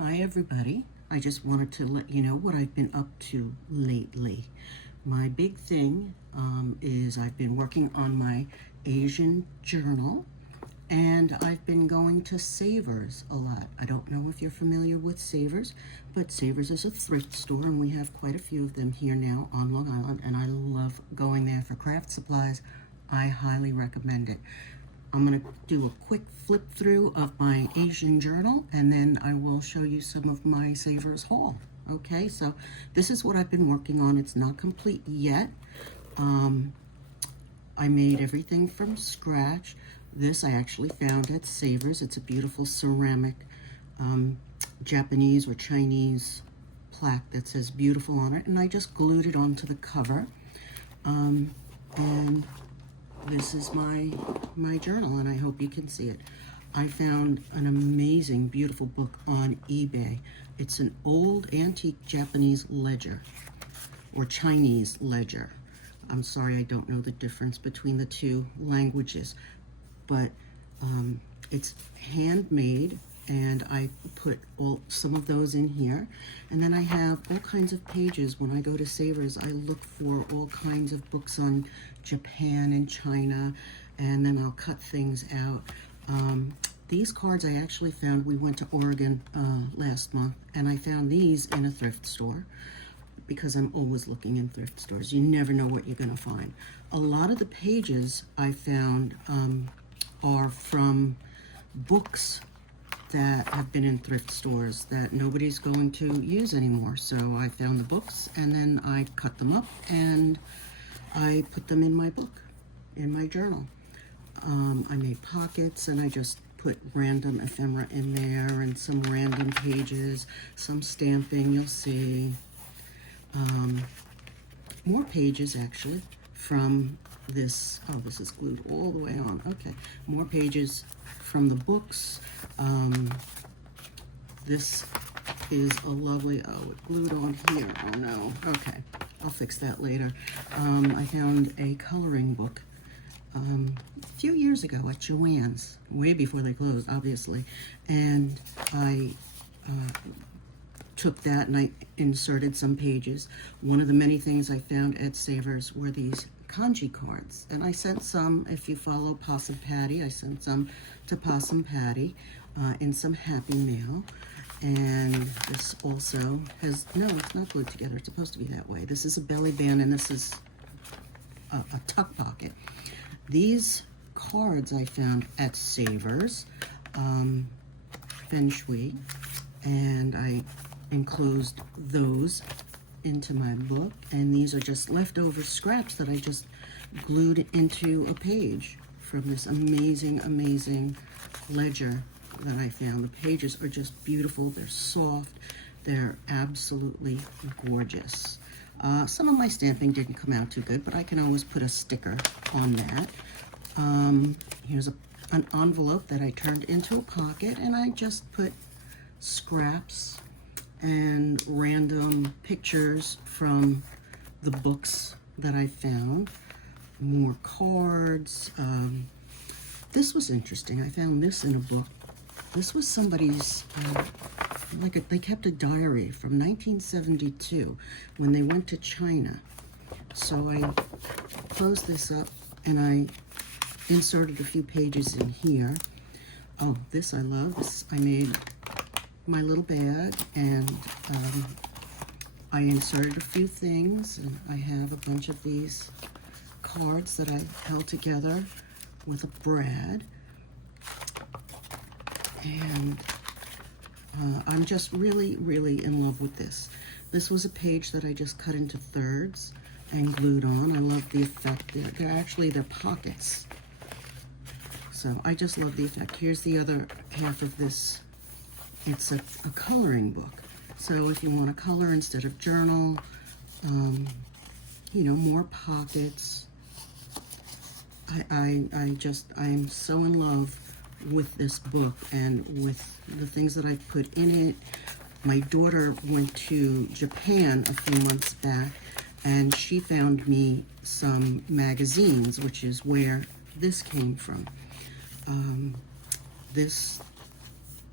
Hi everybody. I just wanted to let you know what I've been up to lately. My big thing is I've been working on my Asian journal, and I've been going to SAVERS a lot. I don't know if you're familiar with SAVERS, but SAVERS is a thrift store, and we have quite a few of them here now on Long Island, and I love going there for craft supplies. I highly recommend it. I'm going to do a quick flip through of my Asian journal, and then I will show you some of my SAVERS haul. Okay, so this is what I've been working on. It's not complete yet. I made everything from scratch. This I actually found at SAVERS. It's a beautiful ceramic Japanese or Chinese plaque that says beautiful on it, and I just glued it onto the cover. And this is my journal, and I hope you can see it. I found an amazing, beautiful book on eBay. It's an old antique Japanese ledger, or Chinese ledger. I'm sorry, I don't know the difference between the two languages, but it's handmade, and I put some of those in here. And then I have all kinds of pages. When I go to SAVERS, I look for all kinds of books on Japan and China, and then I'll cut things out. These cards I actually found, we went to Oregon last month, and I found these in a thrift store, because I'm always looking in thrift stores. You never know what you're gonna find. A lot of the pages I found are from books that have been in thrift stores that nobody's going to use anymore. So I found the books, and then I cut them up and I put them in my book, in my journal. I made pockets, and I just put random ephemera in there and some random pages, some stamping, you'll see. More pages actually from this. Oh, this is glued all the way on. Okay, more pages from the books. This is a lovely, oh, it glued on here. Oh no. Okay, I'll fix that later. I found a coloring book a few years ago at Joann's, way before they closed, obviously, and I took that and I inserted some pages. One of the many things I found at SAVERS were these kanji cards, and I sent some, if you follow Possum Patty, I sent some to Possum Patty in some happy mail. And this also has, no, it's not glued together, it's supposed to be that way. This is a belly band, and this is a tuck pocket. These cards I found at SAVERS, Feng Shui, and I enclosed those into my book, and these are just leftover scraps that I just glued into a page from this amazing, amazing ledger that I found. The pages are just beautiful, they're soft, they're absolutely gorgeous. Some of my stamping didn't come out too good, but I can always put a sticker on that. Here's an envelope that I turned into a pocket, and I just put scraps and random pictures from the books that I found. More cards. This was interesting. I found this in a book. This was somebody's, they kept a diary from 1972 when they went to China. So I closed this up and I inserted a few pages in here. Oh, this I love. This I made my little bag, and I inserted a few things, and I have a bunch of these cards that I held together with a brad, and I'm just really, really in love with this. This was a page that I just cut into thirds and glued on. I love the effect. They're pockets. So I just love the effect. Here's the other half of this. It's a coloring book. So if you want to color instead of journal, you know, more pockets. I am so in love with this book and with the things that I put in it. My daughter went to Japan a few months back, and she found me some magazines, which is where this came from. This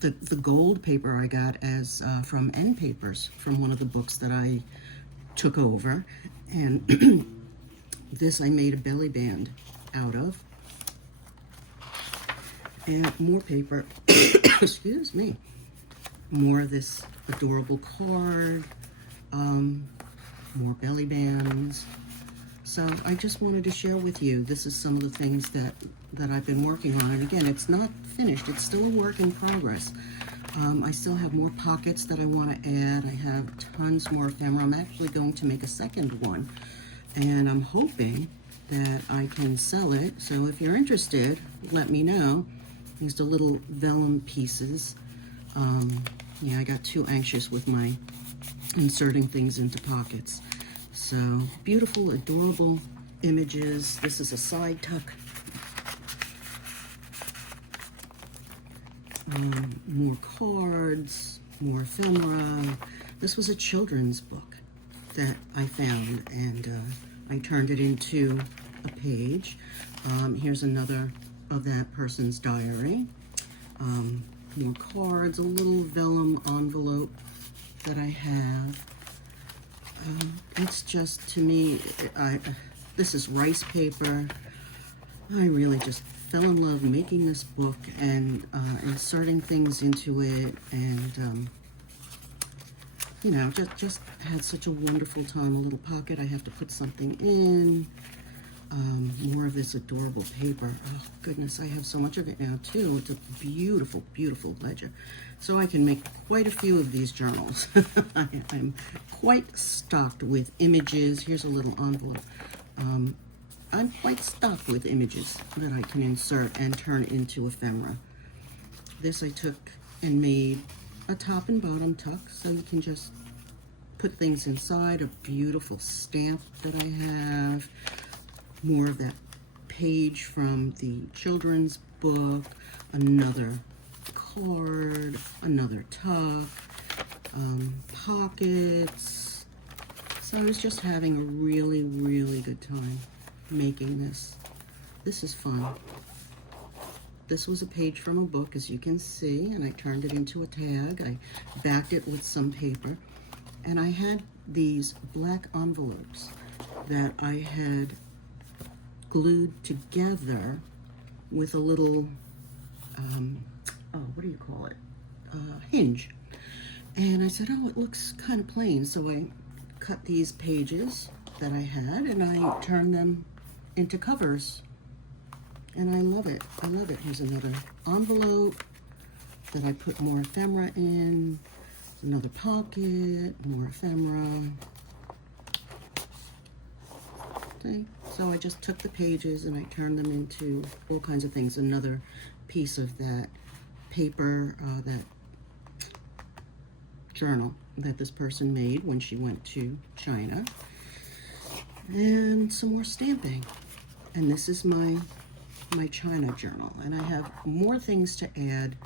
The gold paper I got as from End Papers, from one of the books that I took over. And this I made a belly band out of. And more paper, excuse me, more of this adorable card, more belly bands. So I just wanted to share with you, this is some of the things that I've been working on. And again, it's not finished, it's still a work in progress. I still have more pockets that I want to add. I have tons more ephemera. I'm actually going to make a second one, and I'm hoping that I can sell it. So if you're interested, let me know. These are little vellum pieces. Yeah, I got too anxious with my inserting things into pockets. So beautiful, adorable images. This is a side tuck. More cards, more ephemera. This was a children's book that I found, and I turned it into a page. Here's another of that person's diary. More cards, a little vellum envelope that I have. It's just, to me, this is rice paper. I really just fell in love making this book and inserting things into it, and you know, just had such a wonderful time. A little pocket I have to put something in. More of this adorable paper. Oh goodness, I have so much of it now too. It's a beautiful, beautiful ledger. So I can make quite a few of these journals. I'm quite stocked with images. Here's a little envelope. I'm quite stocked with images that I can insert and turn into ephemera. This I took and made a top and bottom tuck, so you can just put things inside. A beautiful stamp that I have. More of that page from the children's book. Another card. Another tuck. Pockets. So I was just having a really, really good time making this. This is fun. This was a page from a book, as you can see, and I turned it into a tag. I backed it with some paper, and I had these black envelopes that I had glued together with a little, what do you call it? Hinge. And I said, oh, it looks kind of plain. So I cut these pages that I had, and I turned them into covers. And I love it. I love it. Here's another envelope that I put more ephemera in. Another pocket, more ephemera. Okay. So I just took the pages and I turned them into all kinds of things. Another piece of that paper, that journal that this person made when she went to China. And some more stamping. And this is my China journal, and I have more things to add.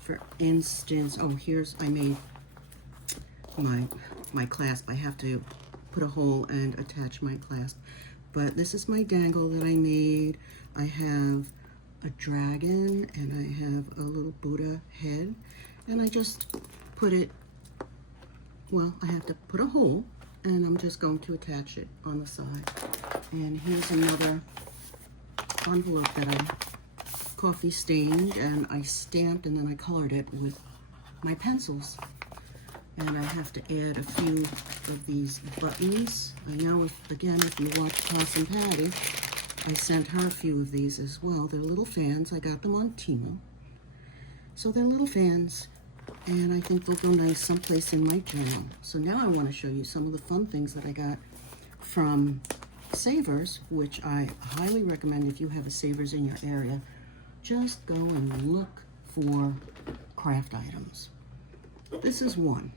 For instance, oh, I made my clasp. I have to put a hole and attach my clasp. But this is my dangle that I made. I have a dragon, and I have a little Buddha head, and I just put it, well, I have to put a hole, and I'm just going to attach it on the side. And here's another envelope that I coffee stained, and I stamped, and then I colored it with my pencils. And I have to add a few of these buttons. I know, if you watch Toss and Patty, I sent her a few of these as well. They're little fans. I got them on Temu. So they're little fans, and I think they'll go nice someplace in my journal. So now I want to show you some of the fun things that I got from SAVERS, which I highly recommend if you have a SAVERS in your area. Just go and look for craft items. This is one.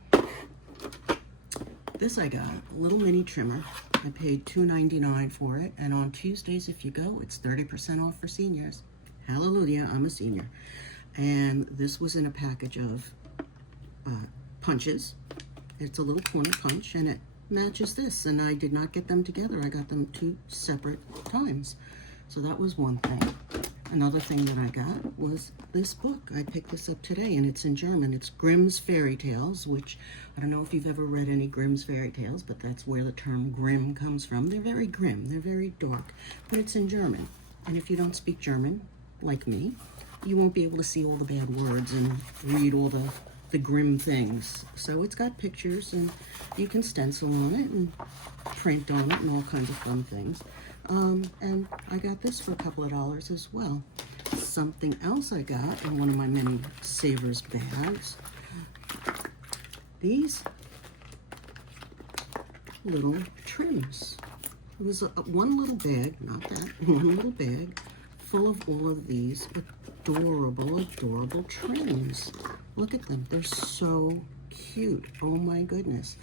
This I got, a little mini trimmer. I paid $2.99 for it, and on Tuesdays, if you go, it's 30% off for seniors. Hallelujah, I'm a senior. And this was in a package of punches. It's a little corner punch, and it matches this, and I did not get them together. I got them 2 separate times. So that was one thing. Another thing that I got was this book. I picked this up today, and it's in German. It's Grimm's Fairy Tales, which I don't know if you've ever read any Grimm's Fairy Tales, but that's where the term grim comes from. They're very grim. They're very dark, but it's in German. And if you don't speak German, like me, you won't be able to see all the bad words and read all the grim things. So it's got pictures, and you can stencil on it and print on it and all kinds of fun things. And I got this for a couple of dollars as well. Something else I got in one of my many SAVERS bags, these little trims. It was one little bag, not that, one little bag full of all of these adorable, adorable trims. Look at them. They're so cute. Oh my goodness.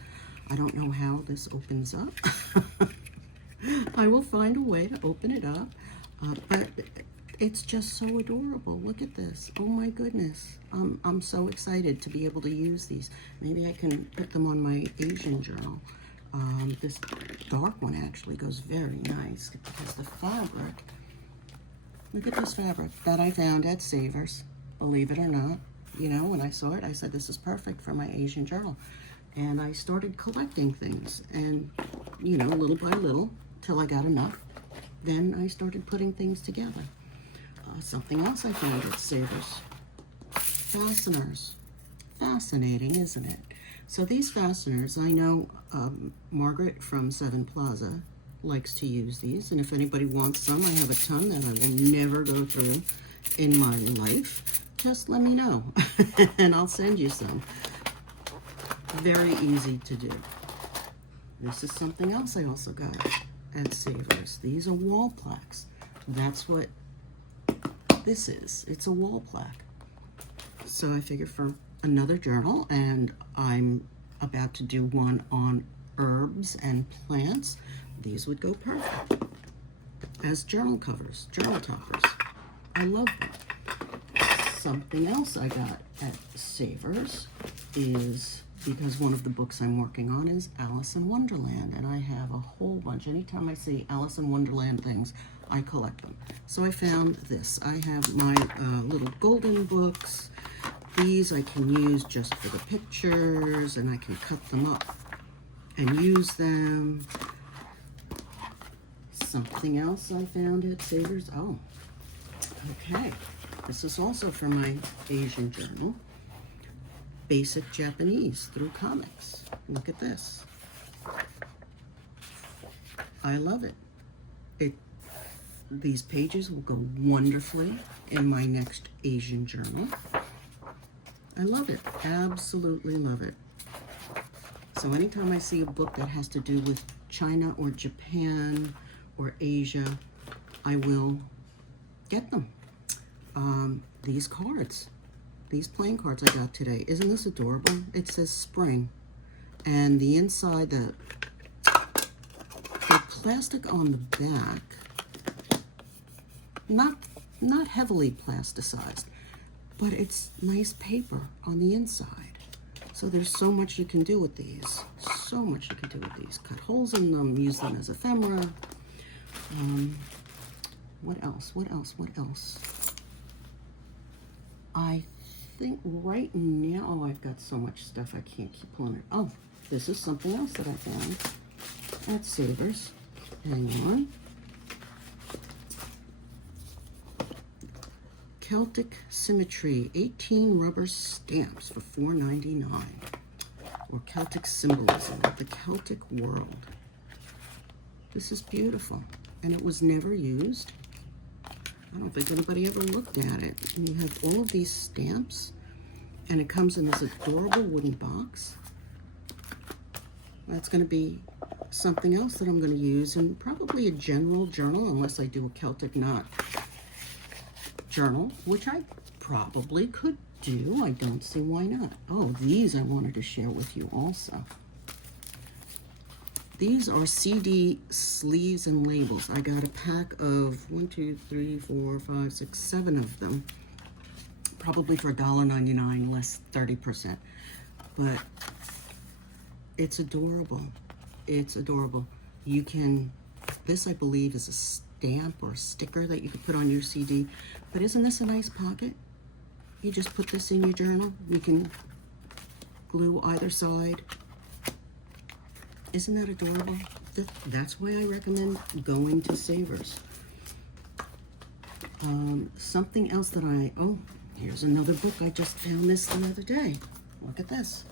I don't know how this opens up. I will find a way to open it up, but it's just so adorable. Look at this. Oh my goodness. I'm so excited to be able to use these. Maybe I can put them on my Asian journal. This dark one actually goes very nice because the fabric, look at this fabric that I found at SAVERS, believe it or not. You know, when I saw it, I said, this is perfect for my Asian journal. And I started collecting things, and, you know, little by little, till I got enough. Then I started putting things together. Something else I found at SAVERS. Fasteners. Fascinating, isn't it? So these fasteners, I know Margaret from Seven Plaza likes to use these, and if anybody wants some, I have a ton that I will never go through in my life. Just let me know, and I'll send you some. Very easy to do. This is something else I also got at SAVERS. These are wall plaques. That's what this is. It's a wall plaque. So I figure for another journal, and I'm about to do one on herbs and plants, these would go perfect as journal covers, journal toppers. I love them. Something else I got at SAVERS is, because one of the books I'm working on is Alice in Wonderland, and I have a whole bunch. Anytime I see Alice in Wonderland things, I collect them. So I found this. I have my little golden books. These I can use just for the pictures, and I can cut them up and use them. Something else I found at SAVERS. Oh, okay. This is also for my Asian journal. Basic Japanese through comics. Look at this. I love it. These pages will go wonderfully in my next Asian journal. I love it. Absolutely love it. So anytime I see a book that has to do with China or Japan or Asia, I will get them. These cards. These playing cards I got today. Isn't this adorable? It says spring. And the inside, the plastic on the back, not heavily plasticized, but it's nice paper on the inside. So there's so much you can do with these. So much you can do with these. Cut holes in them, use them as ephemera. What else? What else? What else? I think right now, oh, I've got so much stuff I can't keep pulling it. Oh, this is something else that I found at SAVERS. Hang on. Celtic Symmetry, 18 rubber stamps for $4.99. Or Celtic Symbolism of the Celtic World. This is beautiful, and it was never used. I don't think anybody ever looked at it. And you have all of these stamps, and it comes in this adorable wooden box. That's going to be something else that I'm going to use in probably a general journal, unless I do a Celtic knot journal, which I probably could do. I don't see why not. Oh, these I wanted to share with you also. These are CD sleeves and labels. I got a pack of 7 of them. Probably for $1.99, less 30%. But it's adorable. It's adorable. You can, this I believe is stamp or a sticker that you could put on your CD. But isn't this a nice pocket? You just put this in your journal. You can glue either side. Isn't that adorable? That's why I recommend going to SAVERS. Something else that oh, here's another book. I just found this the other day. Look at this.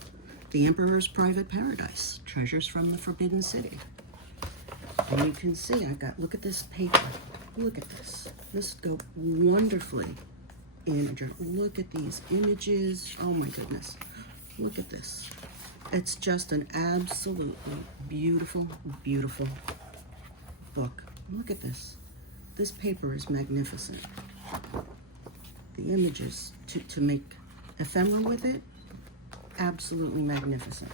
The Emperor's Private Paradise, Treasures from the Forbidden City. And you can see, look at this paper. Look at this. This go wonderfully in a journal. Look at these images. Oh my goodness. Look at this. It's just an absolutely beautiful, beautiful book. Look at this. This paper is magnificent. The images to make ephemera with it, absolutely magnificent.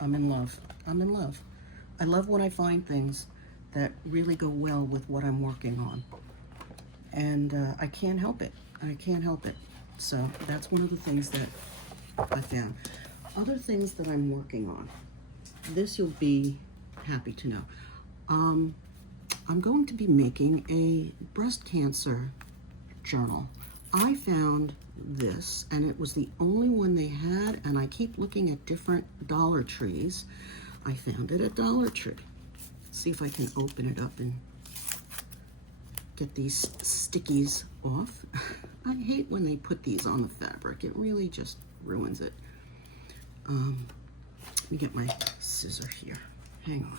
I'm in love. I'm in love. I love when I find things that really go well with what I'm working on. And I can't help it. I can't help it. So that's one of the things that I found. Other things that I'm working on. This you'll be happy to know. I'm going to be making a breast cancer journal. I found this, and it was the only one they had, and I keep looking at different Dollar Trees. I found it at Dollar Tree. Let's see if I can open it up and get these stickies off. I hate when they put these on the fabric. It really just ruins it. Let me get my scissor here. Hang on.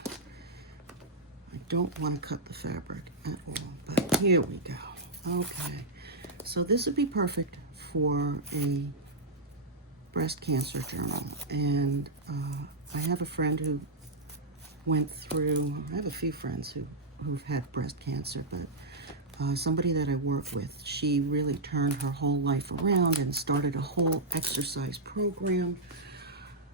I don't want to cut the fabric at all, but here we go. Okay. So this would be perfect for a breast cancer journal. And I have a friend who went through, I have a few friends who've had breast cancer, but somebody that I work with, she really turned her whole life around and started a whole exercise program.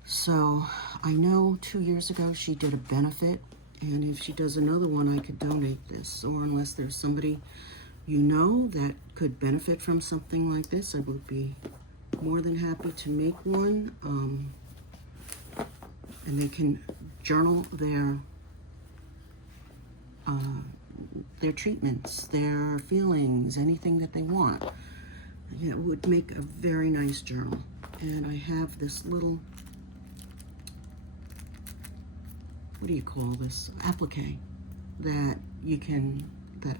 So I know 2 years ago she did a benefit, and if she does another one, I could donate this. Or unless there's somebody you know that could benefit from something like this, I would be more than happy to make one. And they can journal their treatments, their feelings, anything that they want. Yeah, it would make a very nice journal. And I have this little, what do you call this? Applique that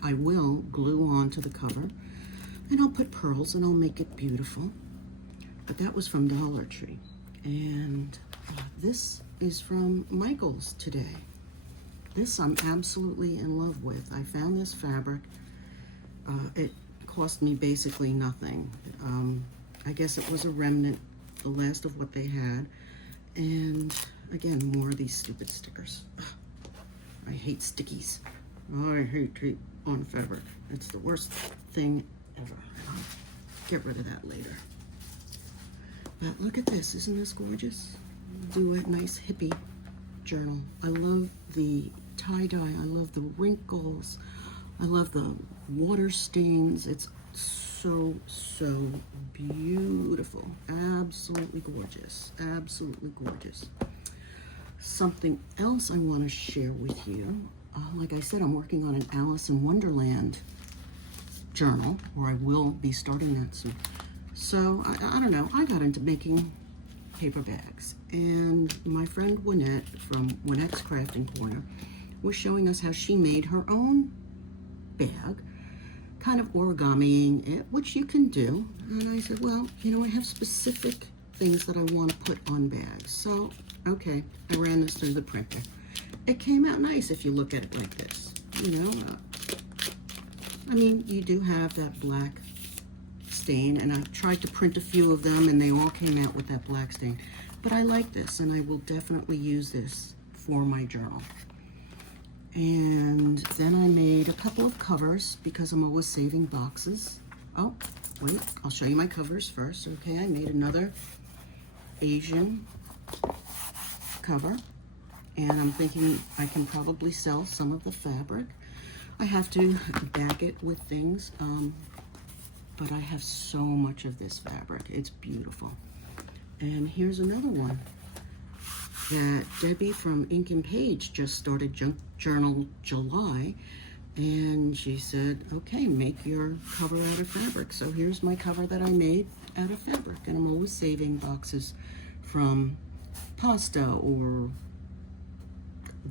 I will glue onto the cover. And I'll put pearls and I'll make it beautiful. But that was from Dollar Tree. And this is from Michael's today. This I'm absolutely in love with. I found this fabric. It cost me basically nothing. I guess it was a remnant, the last of what they had. And again, more of these stupid stickers. Ugh, I hate stickies. I hate tape on fabric. It's the worst thing ever. I'll get rid of that later. But look at this. Isn't this gorgeous? Do a nice hippie journal. I love the tie-dye. I love the wrinkles. I love the water stains. It's so, so beautiful. Absolutely gorgeous. Absolutely gorgeous. Something else I want to share with you. Like I said, I'm working on an Alice in Wonderland journal, or I will be starting that soon. So, I don't know, I got into making paper bags. And my friend Wynette from Wynette's Crafting Corner was showing us how she made her own bag, kind of origamiing it, which you can do. And I said, well, you know, I have specific things that I want to put on bags. So, okay, I ran this through the printer. It came out nice if you look at it like this. You know, I mean, you do have that black stain, and I've tried to print a few of them, and they all came out with that black stain. But I like this, and I will definitely use this for my journal. And then I made a couple of covers, because I'm always saving boxes. Oh, wait, I'll show you my covers first. Okay, I made another Asian cover, and I'm thinking I can probably sell some of the fabric. I have to back it with things, but I have so much of this fabric. It's beautiful. And here's another one that Debbie from Ink and Page just started Journal July, And she said, okay, make your cover out of fabric. So here's my cover that I made out of fabric. And I'm always saving boxes from pasta or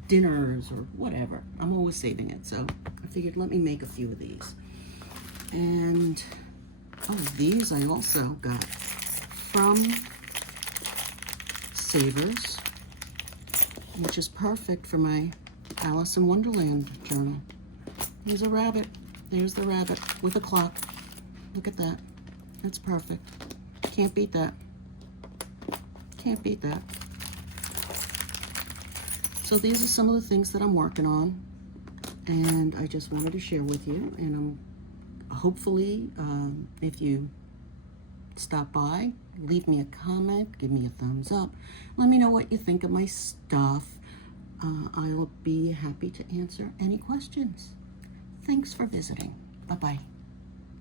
dinners or whatever. I'm always saving it. So I figured, let me make a few of these. And oh, these I also got from SAVERS, which is perfect for my Alice in Wonderland journal. There's a rabbit. There's the rabbit with a clock. Look at that. That's perfect. Can't beat that. Can't beat that. So these are some of the things that I'm working on, and I just wanted to share with you. And I'm hopefully, if you stop by, leave me a comment, give me a thumbs up, let me know what you think of my stuff. I'll be happy to answer any questions. Thanks for visiting. Bye-bye.